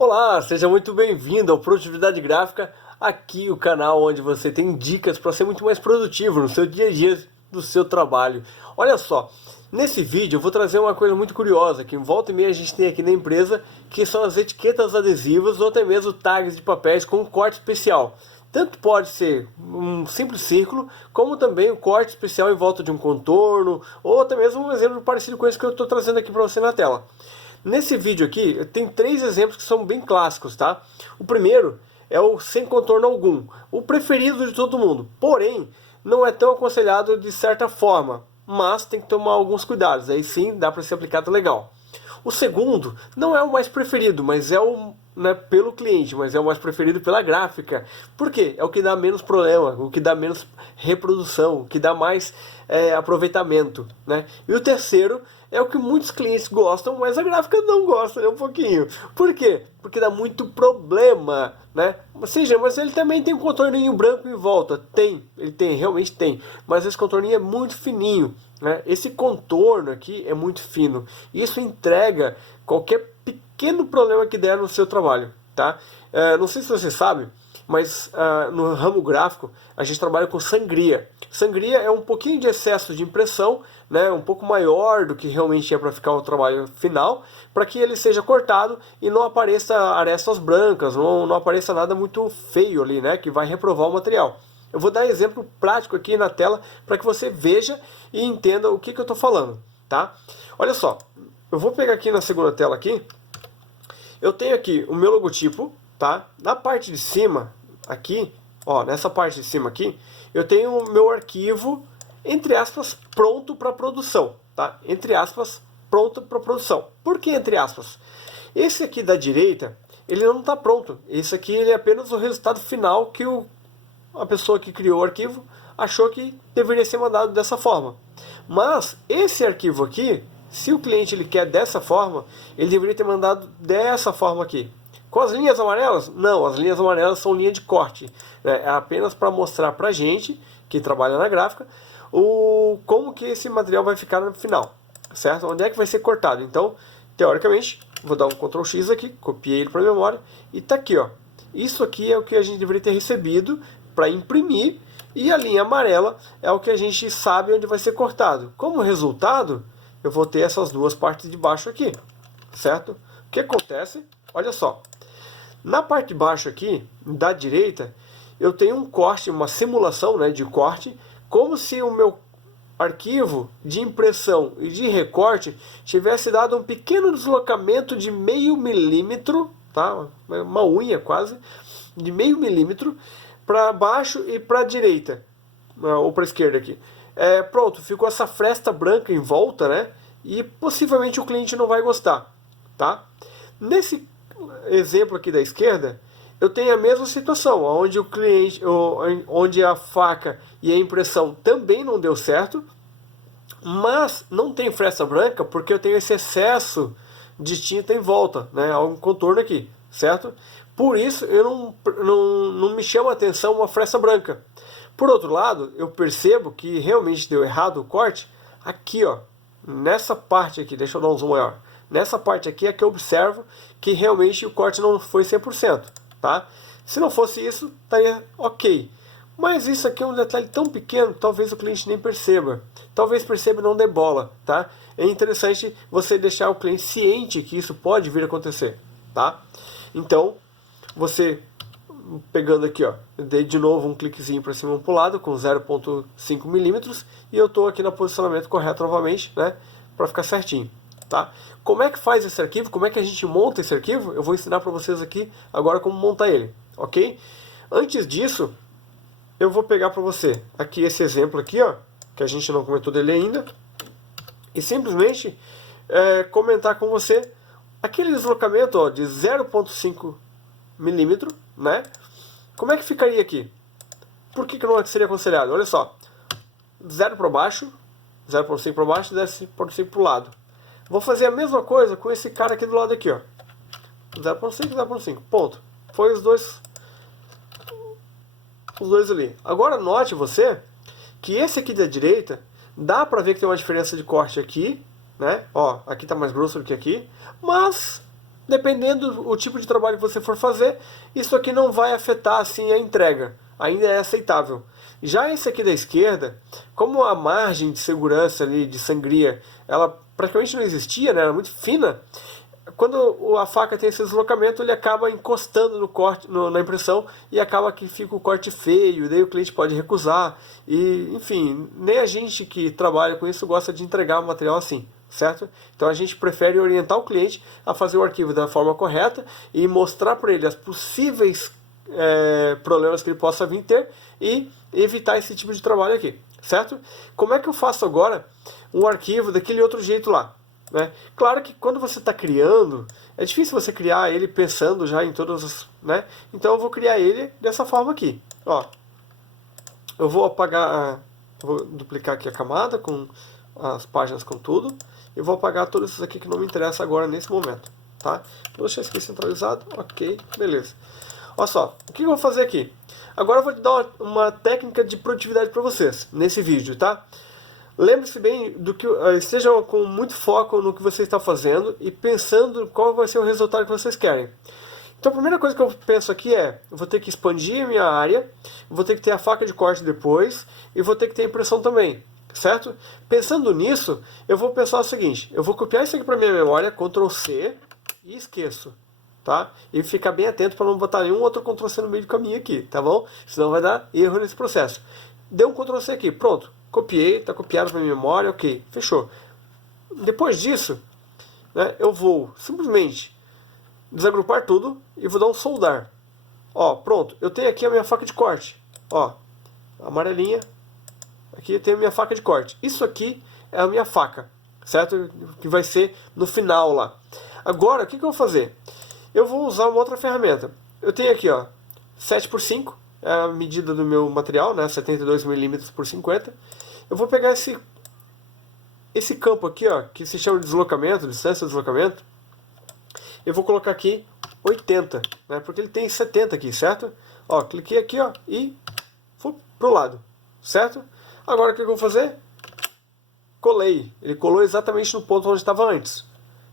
Olá, seja muito bem-vindo ao Produtividade Gráfica, aqui o canal onde você tem dicas para ser muito mais produtivo no seu dia a dia do seu trabalho. Olha só, nesse vídeo eu vou trazer uma coisa muito curiosa, que em volta e meia a gente tem aqui na empresa, que são as etiquetas adesivas ou até mesmo tags de papéis com corte especial. Tanto pode ser um simples círculo, como também um corte especial em volta de um contorno, ou até mesmo um exemplo parecido com esse que eu estou trazendo aqui para você na tela. Nesse vídeo aqui, tem três exemplos que são bem clássicos, tá? O primeiro é o sem contorno algum, o preferido de todo mundo, porém, não é tão aconselhado de certa forma, mas tem que tomar alguns cuidados, aí sim dá para ser aplicado legal. O segundo não é o mais preferido, mas é o pelo cliente, mas é o mais preferido pela gráfica. Por quê? É o que dá menos problema, o que dá menos reprodução, o que dá mais aproveitamento, né? E o terceiro é o que muitos clientes gostam, mas a gráfica não gosta, né? Um pouquinho. Por quê? Porque dá muito problema, né? Ou seja, mas ele também tem um contorninho branco em volta. Ele tem, realmente tem. Mas esse contorninho é muito fininho, né? Esse contorno aqui é muito fino. Isso entrega qualquer pequeno problema que der no seu trabalho, tá? Não sei se você sabe, mas no ramo gráfico a gente trabalha com sangria. Sangria é um pouquinho de excesso de impressão, né, um pouco maior do que realmente é para ficar o trabalho final, para que ele seja cortado e não apareça arestas brancas, não apareça nada muito feio ali, né, que vai reprovar o material. Eu vou dar exemplo prático aqui na tela para que você veja e entenda o que eu estou falando, tá? Olha só, eu vou pegar aqui na segunda tela aqui. Eu tenho aqui o meu logotipo, tá? Na parte de cima, aqui, ó, nessa parte de cima aqui, eu tenho o meu arquivo, entre aspas, pronto para produção, tá? Entre aspas, pronto para produção. Por que entre aspas? Esse aqui da direita, ele não está pronto. Esse aqui ele é apenas o resultado final que a pessoa que criou o arquivo achou que deveria ser mandado dessa forma. Mas esse arquivo aqui, se o cliente ele quer dessa forma, ele deveria ter mandado dessa forma aqui. Com as linhas amarelas? Não, as linhas amarelas são linha de corte. É apenas para mostrar para a gente, que trabalha na gráfica, como que esse material vai ficar no final, certo? Onde é que vai ser cortado. Então, teoricamente, vou dar um Ctrl X aqui, copiei ele para a memória, e está aqui, ó. Isso aqui é o que a gente deveria ter recebido para imprimir, e a linha amarela é o que a gente sabe onde vai ser cortado. Como resultado, eu vou ter essas duas partes de baixo aqui, certo? O que acontece? Olha só, na parte de baixo aqui, da direita, eu tenho um corte, uma simulação, né, de corte, como se o meu arquivo de impressão e de recorte tivesse dado um pequeno deslocamento de meio milímetro, tá? Uma unha quase, de meio milímetro, para baixo e para a direita, ou para a esquerda aqui. Pronto, ficou essa fresta branca em volta, né? E possivelmente o cliente não vai gostar, tá? Nesse exemplo aqui da esquerda, eu tenho a mesma situação, onde o cliente, onde a faca e a impressão também não deu certo, mas não tem fresta branca porque eu tenho esse excesso de tinta em volta, né? Há um contorno aqui, certo? Por isso eu não me chama a atenção uma fresta branca. Por outro lado, eu percebo que realmente deu errado o corte aqui, ó, nessa parte aqui, deixa eu dar um zoom maior. Nessa parte aqui é que eu observo que realmente o corte não foi 100%, tá? Se não fosse isso, estaria ok. Mas isso aqui é um detalhe tão pequeno, talvez o cliente nem perceba. Talvez perceba e não dê bola, tá? É interessante você deixar o cliente ciente que isso pode vir a acontecer, tá? Então, você pegando aqui, ó, eu dei de novo um cliquezinho para cima e para o lado com 0.5 milímetros e eu estou aqui no posicionamento correto novamente, né, para ficar certinho, tá? Como é que faz esse arquivo? Como é que a gente monta esse arquivo? Eu vou ensinar para vocês aqui agora como montar ele, ok? Antes disso, eu vou pegar para você aqui esse exemplo aqui, ó, que a gente não comentou dele ainda, e simplesmente comentar com você aquele deslocamento, ó, de 0.5 milímetro, né? Como é que ficaria aqui? Por que não seria aconselhado? Olha só, 0 para baixo, 0.5 para baixo, 0.5 para o lado. Vou fazer a mesma coisa com esse cara aqui do lado aqui, ó. 0.5, 0.5, ponto. Foi os dois ali. Agora note você que esse aqui da direita, dá para ver que tem uma diferença de corte aqui, né? Ó, aqui tá mais grosso do que aqui, mas Dependendo do tipo de trabalho que você for fazer, isso aqui não vai afetar assim a entrega, ainda é aceitável. Já esse aqui da esquerda, como a margem de segurança ali, de sangria, ela praticamente não existia, né, era muito fina, quando a faca tem esse deslocamento, ele acaba encostando no corte, na impressão, e acaba que fica o corte feio, daí o cliente pode recusar, e enfim, nem a gente que trabalha com isso gosta de entregar o material assim, certo? Então a gente prefere orientar o cliente a fazer o arquivo da forma correta e mostrar para ele as possíveis problemas que ele possa vir ter e evitar esse tipo de trabalho aqui, certo? Como é que eu faço agora um arquivo daquele outro jeito lá? Né? Claro que quando você está criando, é difícil você criar ele pensando já em todas as... Né? Então eu vou criar ele dessa forma aqui. Ó, eu vou apagar, vou duplicar aqui a camada com as páginas com tudo. E vou apagar todos esses aqui que não me interessa agora nesse momento. Tá? Vou deixar isso aqui centralizado. Ok, beleza. Olha só, o que eu vou fazer aqui? Agora eu vou dar uma técnica de produtividade para vocês nesse vídeo, tá? Lembre-se bem do que esteja com muito foco no que você está fazendo e pensando qual vai ser o resultado que vocês querem. Então a primeira coisa que eu penso aqui é, eu vou ter que expandir a minha área, vou ter que ter a faca de corte depois e vou ter que ter a impressão também, certo? Pensando nisso, eu vou pensar o seguinte, eu vou copiar isso aqui para minha memória, Ctrl C e esqueço. Tá? E ficar bem atento para não botar nenhum outro Ctrl C no meio do caminho aqui, tá bom? Senão vai dar erro nesse processo. Deu um Ctrl C aqui, pronto. Copiei, está copiado para minha memória, ok, fechou. Depois disso, né, eu vou simplesmente desagrupar tudo e vou dar um soldar. Ó, pronto, eu tenho aqui a minha faca de corte. Ó, amarelinha. Aqui eu tenho a minha faca de corte. Isso aqui é a minha faca, certo? Que vai ser no final lá. Agora, o que eu vou fazer? Eu vou usar uma outra ferramenta. Eu tenho aqui, ó, 7x5, é a medida do meu material, né, 72 mm por 50. Eu vou pegar esse campo aqui, ó, que se chama de deslocamento, distância de deslocamento. Eu vou colocar aqui 80, né, porque ele tem 70 aqui, certo? Ó, cliquei aqui, ó, e fui pro lado, certo? Agora o que eu vou fazer? Colei. Ele colou exatamente no ponto onde estava antes.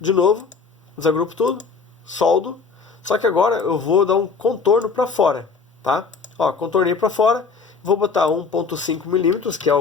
De novo, desagrupo tudo, soldo, só que agora eu vou dar um contorno para fora, tá? Ó, contornei para fora, vou botar 1.5 milímetros, que é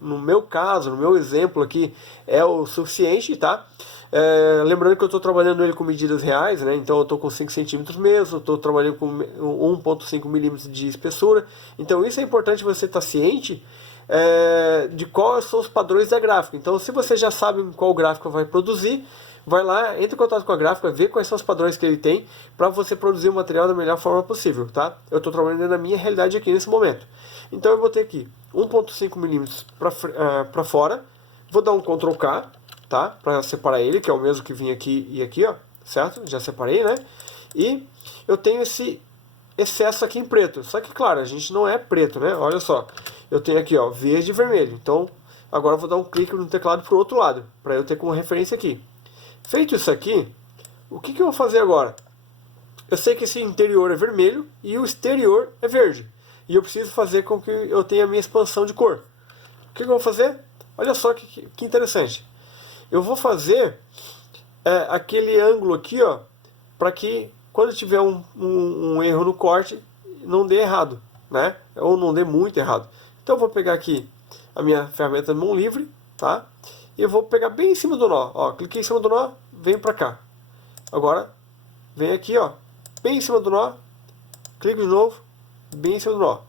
no meu caso, no meu exemplo aqui, é o suficiente, tá? Lembrando que eu estou trabalhando ele com medidas reais, né? Então eu estou com 5 centímetros mesmo, estou trabalhando com 1.5 milímetros de espessura, então isso é importante você estar ciente de quais são os padrões da gráfica. Então se você já sabe qual gráfica vai produzir, vai lá, entra em contato com a gráfica, vê quais são os padrões que ele tem para você produzir o material da melhor forma possível, tá? Eu estou trabalhando na minha realidade aqui nesse momento. Então eu vou ter aqui 1.5 milímetros para fora, vou dar um Ctrl K, tá? Para separar ele, que é o mesmo que vinha aqui e aqui, ó, certo? Já separei, né? E eu tenho esse excesso aqui em preto, só que claro, a gente não é preto, né? Olha só, eu tenho aqui, ó, verde e vermelho. Então agora eu vou dar um clique no teclado para o outro lado, para eu ter como referência aqui. Feito isso aqui, o que eu vou fazer agora? Eu sei que esse interior é vermelho e o exterior é verde. E eu preciso fazer com que eu tenha a minha expansão de cor. O que eu vou fazer? Olha só que interessante. Eu vou fazer aquele ângulo aqui, ó, para que quando tiver um erro no corte, não dê errado, né? Ou não dê muito errado. Então eu vou pegar aqui a minha ferramenta mão livre, tá? E eu vou pegar bem em cima do nó, ó, cliquei em cima do nó, venho pra cá. Agora, vem aqui, ó, bem em cima do nó, clico de novo, bem em cima do nó.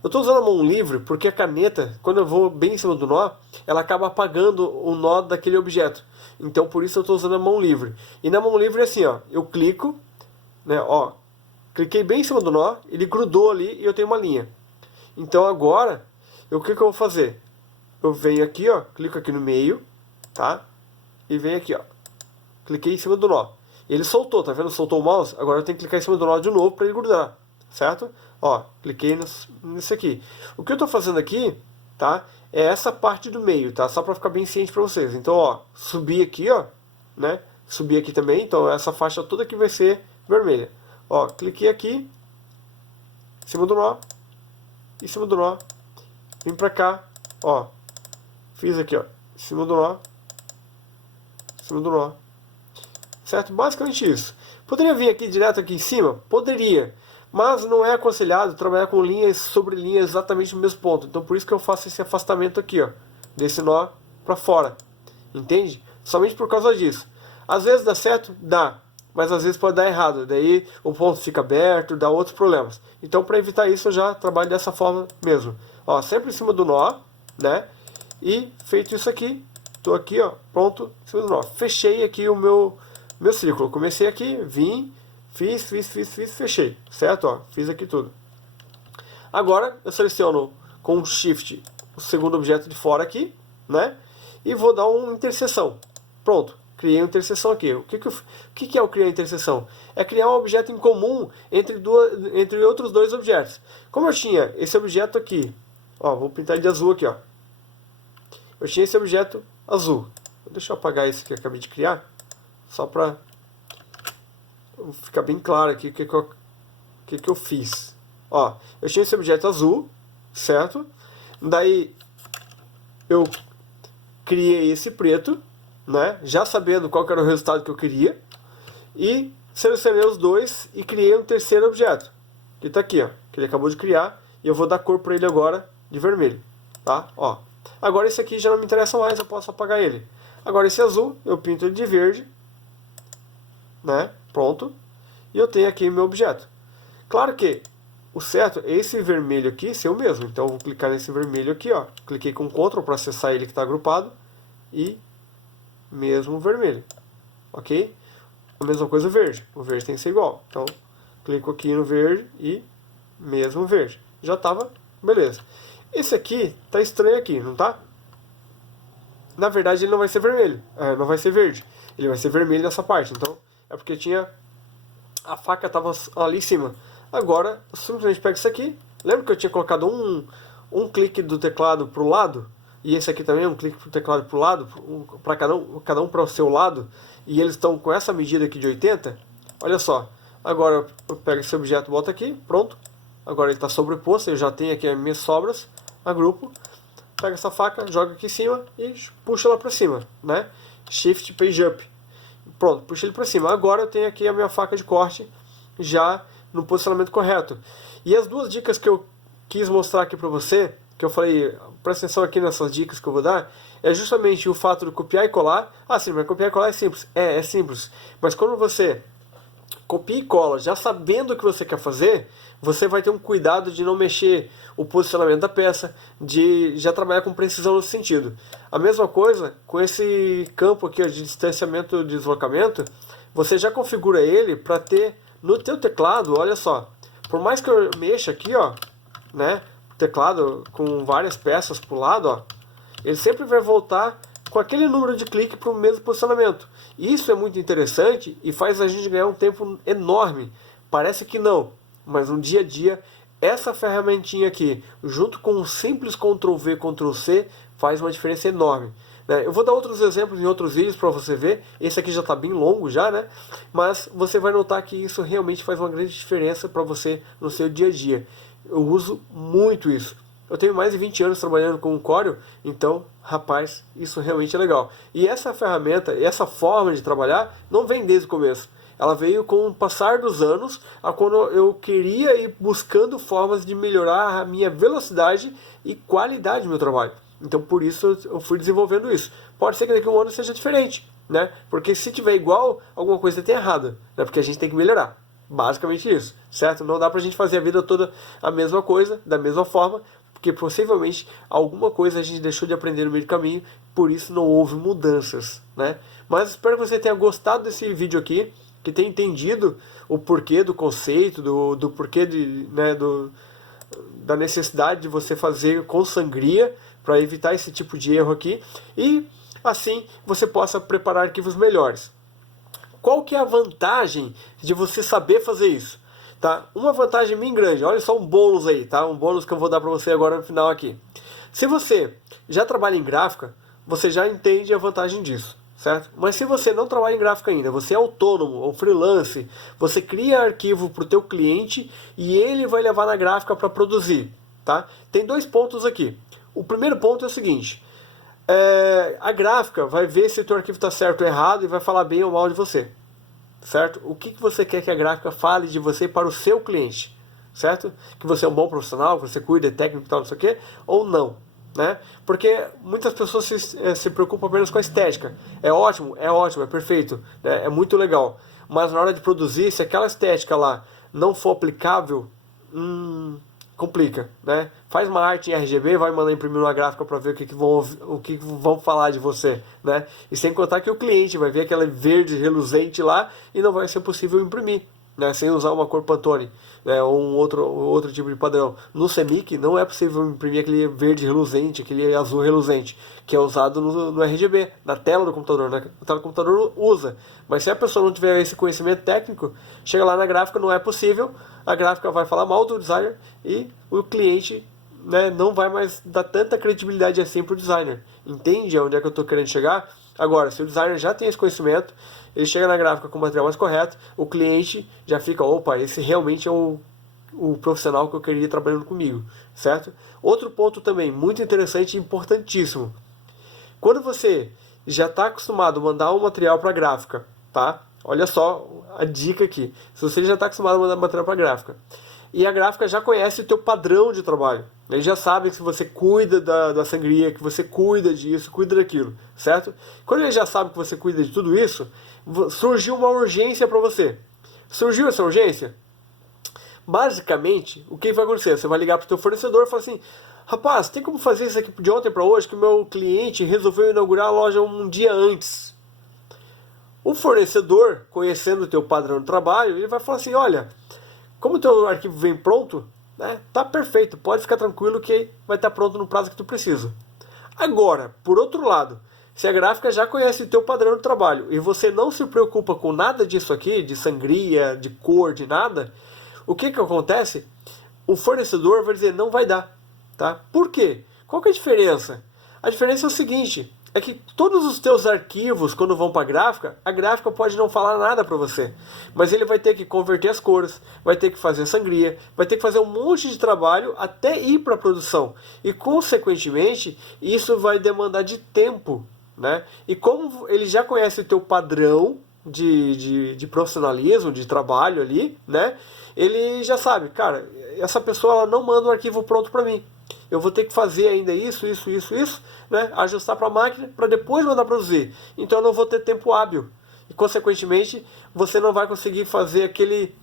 Eu estou usando a mão livre porque a caneta, quando eu vou bem em cima do nó, ela acaba apagando o nó daquele objeto. Então por isso eu estou usando a mão livre. E na mão livre é assim, ó, eu clico, né, ó, cliquei bem em cima do nó, ele grudou ali e eu tenho uma linha. Então agora, o que eu vou fazer? Eu venho aqui, ó, clico aqui no meio, tá? E venho aqui, ó. Cliquei em cima do nó. Ele soltou, tá vendo? Soltou o mouse. Agora eu tenho que clicar em cima do nó de novo para ele grudar, certo? Ó, cliquei nisso aqui. O que eu tô fazendo aqui, tá? É essa parte do meio, tá? Só para ficar bem ciente para vocês. Então, ó, subi aqui, ó, né? Subi aqui também, então essa faixa toda aqui vai ser vermelha. Ó, cliquei aqui, em cima do nó, em cima do nó, vim pra cá, ó. Fiz aqui, ó, em cima do nó, certo? Basicamente isso. Poderia vir aqui direto aqui em cima? Poderia. Mas não é aconselhado trabalhar com linhas sobre linhas exatamente no mesmo ponto. Então por isso que eu faço esse afastamento aqui, ó, desse nó para fora. Entende? Somente por causa disso. Às vezes dá certo? Dá. Mas às vezes pode dar errado. Daí o ponto fica aberto, dá outros problemas. Então para evitar isso eu já trabalho dessa forma mesmo. Ó, sempre em cima do nó, né? E feito isso aqui, tô aqui, ó, pronto, em cima do nó. Fechei aqui o meu círculo. Comecei aqui, vim, fiz, fechei, certo? Ó, fiz aqui tudo. Agora eu seleciono com o Shift o segundo objeto de fora aqui, né? E vou dar uma interseção. Pronto, criei uma interseção aqui. O que é o criar interseção? É criar um objeto em comum entre outros dois objetos. Como eu tinha esse objeto aqui, ó, vou pintar de azul aqui, ó. Eu tinha esse objeto azul. Deixa eu apagar esse que eu acabei de criar, só para ficar bem claro aqui o que eu fiz. Ó, eu tinha esse objeto azul, certo? Daí eu criei esse preto, né? Já sabendo qual que era o resultado que eu queria. E selecionei os dois e criei um terceiro objeto. Que está aqui, ó, que ele acabou de criar. E eu vou dar cor para ele agora de vermelho, tá? Ó. Agora esse aqui já não me interessa mais, eu posso apagar ele. Agora esse azul, eu pinto ele de verde, né? Pronto. E eu tenho aqui meu objeto. Claro que o certo é esse vermelho aqui ser o mesmo. Então eu vou clicar nesse vermelho aqui, ó. Cliquei com Ctrl para acessar ele que está agrupado. E mesmo vermelho. Ok? A mesma coisa o verde. O verde tem que ser igual. Então, clico aqui no verde e mesmo verde. Já estava, beleza. Esse aqui tá estranho aqui, não tá? Na verdade ele não vai ser vermelho, não vai ser verde. Ele vai ser vermelho nessa parte. Então é porque tinha a faca estava ali em cima. Agora eu simplesmente pego isso aqui. Lembra que eu tinha colocado um clique do teclado para o lado? E esse aqui também é um clique do teclado para o lado, para cada um para o seu lado. E eles estão com essa medida aqui de 80. Olha só. Agora eu pego esse objeto, boto aqui, pronto. Agora ele está sobreposto, eu já tenho aqui as minhas sobras, agrupo, pego essa faca, jogo aqui em cima e puxo ela para cima, né? Shift Page Up. Pronto, puxo ele para cima. Agora eu tenho aqui a minha faca de corte já no posicionamento correto. E as duas dicas que eu quis mostrar aqui para você, que eu falei, presta atenção aqui nessas dicas que eu vou dar, é justamente o fato de copiar e colar. Ah, sim, mas copiar e colar é simples. É simples. Mas quando você copia e cola, já sabendo o que você quer fazer, você vai ter um cuidado de não mexer o posicionamento da peça, de já trabalhar com precisão nesse sentido. A mesma coisa com esse campo aqui, ó, de distanciamento e deslocamento, você já configura ele para ter no teu teclado, olha só, por mais que eu mexa aqui, ó, né, o teclado com várias peças para o lado, ó, ele sempre vai voltar com aquele número de clique para o mesmo posicionamento. Isso é muito interessante e faz a gente ganhar um tempo enorme. Parece que não, mas no dia a dia, essa ferramentinha aqui, junto com um simples Ctrl+V, Ctrl+C, faz uma diferença enorme. Eu vou dar outros exemplos em outros vídeos para você ver. Esse aqui já está bem longo já, né? Mas você vai notar que isso realmente faz uma grande diferença para você no seu dia a dia. Eu uso muito isso. Eu tenho mais de 20 anos trabalhando com o Corel, então, rapaz, isso realmente é legal. E essa ferramenta, essa forma de trabalhar, não vem desde o começo. Ela veio com o passar dos anos, a quando eu queria ir buscando formas de melhorar a minha velocidade e qualidade do meu trabalho. Então, por isso, eu fui desenvolvendo isso. Pode ser que daqui a um ano seja diferente, né? Porque se tiver igual, alguma coisa tem errado, né? Porque a gente tem que melhorar. Basicamente isso, certo? Não dá pra gente fazer a vida toda a mesma coisa, da mesma forma, porque possivelmente alguma coisa a gente deixou de aprender no meio do caminho, por isso não houve mudanças, né? Mas espero que você tenha gostado desse vídeo aqui, que tenha entendido o porquê do conceito, do porquê da necessidade de você fazer com sangria para evitar esse tipo de erro aqui, e assim você possa preparar arquivos melhores. Qual que é a vantagem de você saber fazer isso? Tá? Uma vantagem bem grande, olha só um bônus aí, tá? Um bônus que eu vou dar para você agora no final aqui. Se você já trabalha em gráfica, você já entende a vantagem disso, certo? Mas se você não trabalha em gráfica ainda, você é autônomo ou freelance, você cria arquivo para o teu cliente e ele vai levar na gráfica para produzir, tá? Tem dois pontos aqui. O primeiro ponto é o seguinte, a gráfica vai ver se o teu arquivo está certo ou errado e vai falar bem ou mal de você. certo? O que você quer que a gráfica fale de você para o seu cliente, certo? Que você é um bom profissional, que você cuida, é técnico e tal, não sei o quê, ou não, né? Porque muitas pessoas se preocupam apenas com a estética. É ótimo, é perfeito, né? É muito legal. Mas na hora de produzir, se aquela estética lá não for aplicável, complica, né? Faz uma arte em RGB, vai mandar imprimir uma gráfica para ver o que vão falar de você, né? E sem contar que o cliente vai ver aquela verde reluzente lá e não vai ser possível imprimir, né? Sem usar uma cor Pantone, né? Ou outro tipo de padrão. No CMYK não é possível imprimir aquele verde reluzente, aquele azul reluzente, que é usado no RGB, na tela do computador, né? Na tela do computador usa. Mas se a pessoa não tiver esse conhecimento técnico, chega lá na gráfica, não é possível, a gráfica vai falar mal do designer e o cliente, né, não vai mais dar tanta credibilidade assim para o designer. Entende onde é que eu estou querendo chegar? Agora, se o designer já tem esse conhecimento, ele chega na gráfica com o material mais correto, o cliente já fica, opa, esse realmente é o profissional que eu queria trabalhando comigo, certo? Outro ponto também, muito interessante e importantíssimo. Quando você já está acostumado a mandar um material para a gráfica, tá? Olha só a dica aqui. Se você já está acostumado a mandar material para a gráfica, e a gráfica já conhece o teu padrão de trabalho, ele já sabe que você cuida da sangria, que você cuida disso, cuida daquilo, certo? Quando ele já sabe que você cuida de tudo isso, surgiu uma urgência para você. Surgiu essa urgência? Basicamente, o que vai acontecer? Você vai ligar para o teu fornecedor e falar assim: rapaz, tem como fazer isso aqui de ontem para hoje, que o meu cliente resolveu inaugurar a loja um dia antes. O fornecedor, conhecendo o teu padrão de trabalho, ele vai falar assim: olha, como o teu arquivo vem pronto, né, tá perfeito, pode ficar tranquilo que vai estar pronto no prazo que tu precisa. Agora, por outro lado, se a gráfica já conhece o teu padrão de trabalho e você não se preocupa com nada disso aqui, de sangria, de cor, de nada, o que acontece? O fornecedor vai dizer: não vai dar, tá? Por quê? Qual que é a diferença? A diferença é o seguinte, é que todos os teus arquivos, quando vão para a gráfica pode não falar nada para você, mas ele vai ter que converter as cores, vai ter que fazer sangria, vai ter que fazer um monte de trabalho até ir para a produção, e consequentemente isso vai demandar de tempo, né? E como ele já conhece o teu padrão de profissionalismo, de trabalho ali, né? Ele já sabe, cara, essa pessoa ela não manda um arquivo pronto para mim. Eu vou ter que fazer ainda isso, né? Ajustar para a máquina para depois mandar produzir. Então eu não vou ter tempo hábil. E consequentemente você não vai conseguir fazer aquele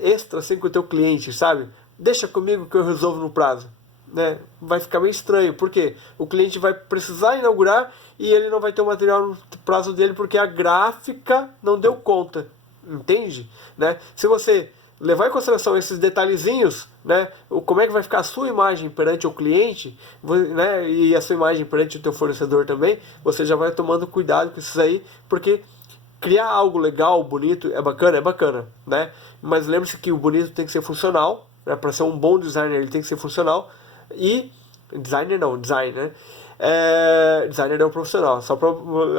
extra assim com o teu cliente, sabe? Deixa comigo que eu resolvo no prazo. Né? Vai ficar meio estranho, porque o cliente vai precisar inaugurar e ele não vai ter o material no prazo dele porque a gráfica não deu conta, entende? Né? Se você levar em consideração esses detalhezinhos, né, como é que vai ficar a sua imagem perante o cliente, né, e a sua imagem perante o teu fornecedor também, você já vai tomando cuidado com isso aí, porque criar algo legal, bonito, é bacana, né? Mas lembre-se que o bonito tem que ser funcional, né? Para ser um bom designer ele tem que ser funcional. E designer, né? Designer é o profissional, só para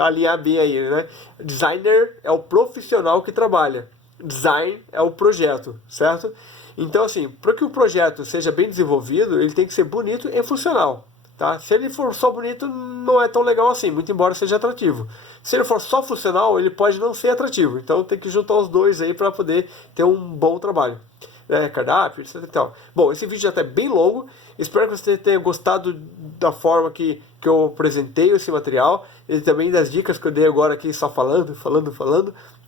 alinhar bem aí, né? Designer é o profissional que trabalha, design é o projeto, certo? Então assim, para que o projeto seja bem desenvolvido, ele tem que ser bonito e funcional, tá? Se ele for só bonito, não é tão legal assim, muito embora seja atrativo. Se ele for só funcional, ele pode não ser atrativo, então tem que juntar os dois aí para poder ter um bom trabalho. Cardápio, etc e tal. Bom, esse vídeo já está bem longo. Espero que você tenha gostado da forma que eu apresentei esse material e também das dicas que eu dei agora aqui, só falando,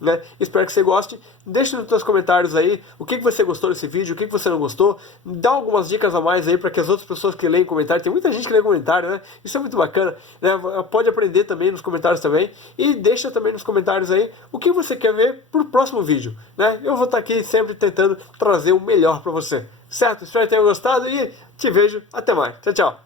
né? Espero que você goste. Deixe nos seus comentários aí o que você gostou desse vídeo, o que você não gostou. Dá algumas dicas a mais aí para que as outras pessoas que leem comentário, tem muita gente que lê comentário, né? Isso é muito bacana, né? Pode aprender também nos comentários também. E deixa também nos comentários aí o que você quer ver pro próximo vídeo, né? Eu vou estar aqui sempre tentando trazer o melhor para você, certo? Espero que tenham gostado e te vejo até mais. Tchau, tchau.